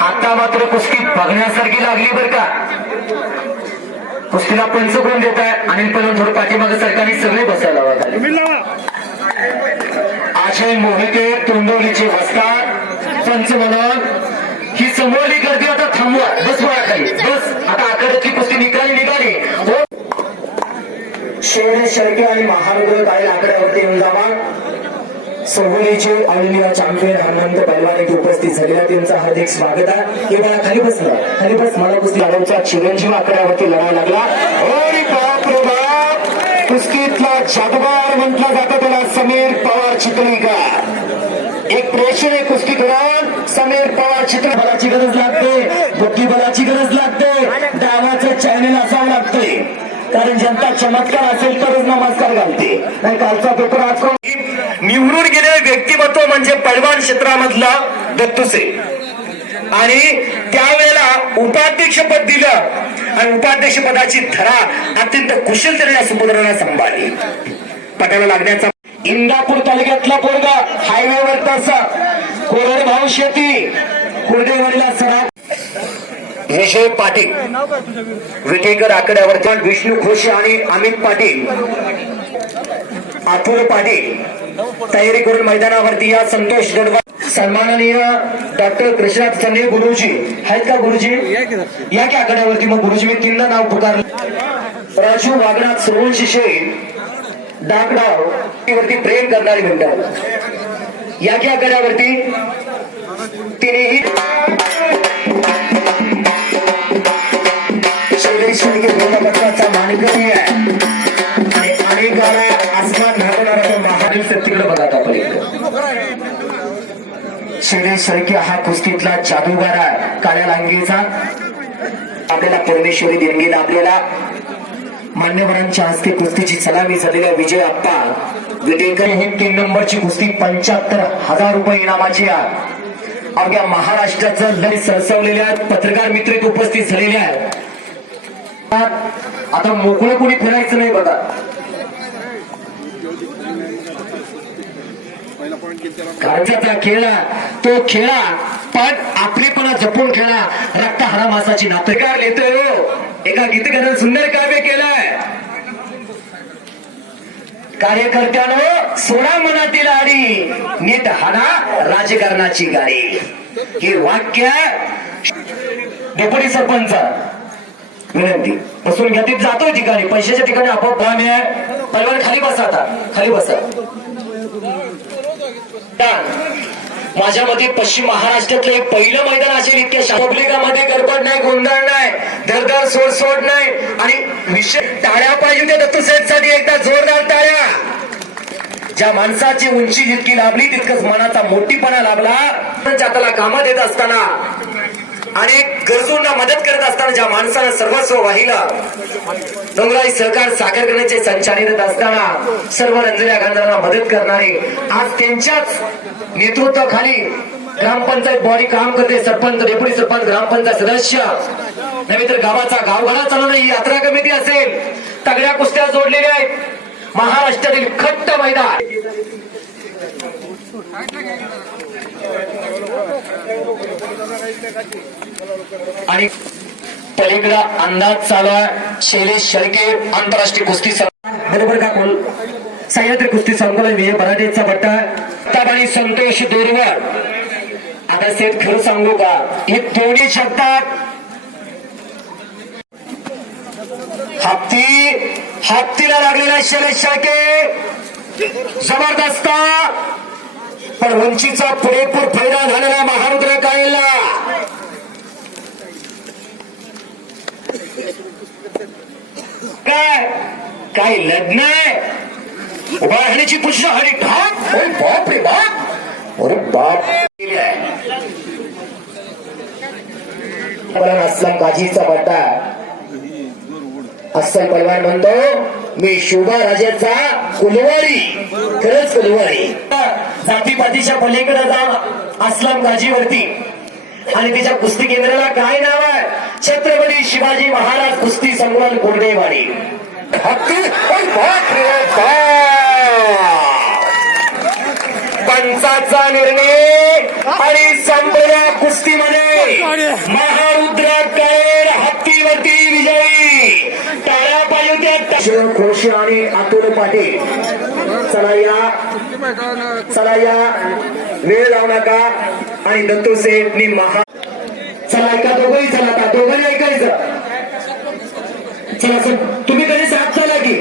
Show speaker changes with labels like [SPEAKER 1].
[SPEAKER 1] आता मात्र कुस्ती बघण्यासारखी लागली बर का. कुस्तीला पंच कोण देत आहे? अनिल पलून थोडं पाठीमागे सरकारने सगळे बसायला हवा. खाली. मोहिते तोंडवलीचे वस्तार पंच म्हणून. ही समोरली गर्दी आता थांबवा. बस वळा खाली. बस. आता आकाराची कुस्ती निघाली निघाली. हो. शेर शेळके आणि महानगर काही आकड्यावरती येऊन जावा सोहलीचे all India champion Hanumant Balwan इथे उपस्थित झालेला त्यांचं हार्दिक स्वागत आहे. हे मला खाली बसलं. खाली बस मला कुस्ती लढवचा चिरंजीव आकड्यावरती लढा लागला. कुस्तीतला जादूगार म्हटला जातो त्याला समीर पवार चिखलीकर. एक प्रेक्षण आहे कुस्ती करून समीर पवार चित्र बलाची गरज लागते. बुद्धी बलाची गरज लागते. डावाचं चॅनल असावं लागते. कारण जनता चमत्कार असेल तरच नमस्कार घालते. नाही कालचा पेपर आज निवडून गेलेलं व्यक्तिमत्व म्हणजे पैलवान क्षेत्रामधला दत्तुसे. आणि त्यावेळेला उपाध्यक्षपद दिलं आणि उपाध्यक्ष पदाची धरा अत्यंत कुशलतेने या सुपुत्रांना सांभाळली. पटाला लागण्याचा इंदापूर तालुक्यातला पोरगा हायवेवर तसा. कोरडभाऊ शेती कुर्डेवाडीला सरा विजय पाटील विटेकर आकड्यावरच्या विष्णू खोशी आणि अमित पाटील अतुल पाटील तयारी करून मैदानावरती या संतोष गडवा सन्माननीय डॉक्टर कृष्णात संजय गुरुजी आहेत का गुरुजी? या की आकड्यावरती मग गुरुजी मी तीनदा नाव पुकारलं. राजू वागनाथ सुरवण शेठ डागडाव वरती प्रेम करणारी म्हणतात या की आकड्यावरती तिनेही शैलेश शेळके हा कुस्तीतला जादूगार आहे. काळ्या लांगीचा. आपल्याला परमेश्वरी देणगी लाभलेला मान्यवरांच्या हस्ते कुस्तीची सलामी झालेल्या विजय अप्पा विटेकर हे तीन नंबरची कुस्ती पंच्याहत्तर हजार रुपये इनामाची आहे. अवघ्या महाराष्ट्राचं लय सरसवलेल्या पत्रकार मित्र उपस्थित झालेले आहेत. आता मोकळं कोणी फिरायचं नाही खेळा तो खेळा पण आपलेपणा जपून खेळा. रक्त हरामासाची नातकार येतोय हो. एका गीतकारानं सुंदर काव्य केलंय. कार्यकर्त्यानं सोडा मनातील आडी नीट हाना राजकारणाची गाडी. हे वाक्य डेप्युटी सरपंच विनंती. बसून घ्या ते जातो ठिकाणी. पैशाच्या ठिकाणी आपोआप काम आहे. परिवार खाली बसा आता. खाली बसा. माझ्या मते पश्चिम महाराष्ट्रातलं एक पहिलं मैदान असेल इतक्या पब्लिकामध्ये गडबड नाही गोंधळ नाही धरधर सोड सोड नाही. आणि विषय टाळ्या पाहिजे त्या दत्तू सेट एकदा जोरदार टाळ्या. ज्या माणसाची उंची जितकी लाभली तितकंच मनाचा मोठीपणा लाभला. त्याला कामं देत असताना आणि गरजूंना मदत करत असताना ज्या माणसानं सर्वस्व वाहिला डोंगराई सहकार साखर करण्याचे संचालित असताना सर्व रंजल्या गांधरांना मदत करणारे आज त्यांच्याच नेतृत्वाखाली ग्रामपंचायत बॉडी काम करते सरपंच डेप्युटी सरपंच ग्रामपंचायत सदस्य. नव्हे तर गावाचा गावघडा चालवणं ही यात्रा कमिटी असेल. तगड्या कुस्त्या जोडलेल्या आहेत. महाराष्ट्रातील खट्ट मैदान. आणि पलीकडा अंदाज चालू आहे. शैलेश शेळके आंतरराष्ट्रीय कुस्ती बरोबर का कोण सह्याद्री कुस्ती संकुलन विजय बराटेचा बट्टा ताब आणि संतोष दोरवर. आता सेठ खरं सांगू का? हे दोन्ही शब्दात हत्ती हत्तीला लागलेला शैलेश शेळके. जबरदस्त. पण उंचीचा पुरेपूर फायदा झालेला महारुद्र काळेला. काय? काय लग्न आहे? उभा राहण्याची पुष्य हरी ठाक अरे बाप रे बाप. अरे बाप. मला असलम काजीचा बड्डा अस्सल पलवान म्हणतो मी शोभा राजाचा कुलवारी. खरंच कुलवारी. जातीपातीच्या पलीकडे जाऊन अस्लम गाजीवरती. आणि तिच्या कुस्ती केंद्राला काय नाव आहे? छत्रपती शिवाजी महाराज कुस्ती रे बाप. पंचाचा निर्णय आणि संपल्या कुस्तीमध्ये. महारुद्र कळेर हत्तीवरती विजयी. टाळ्या पाहिजे शिव खोशी आणि अतुल पाटील. चला या चला या वेळ लावू नका आणि दत्तू सेठ नि महा चला ऐका दोघंही चला का दोघंही ऐकायचं. चला सर तुम्ही कधी साथ चला की?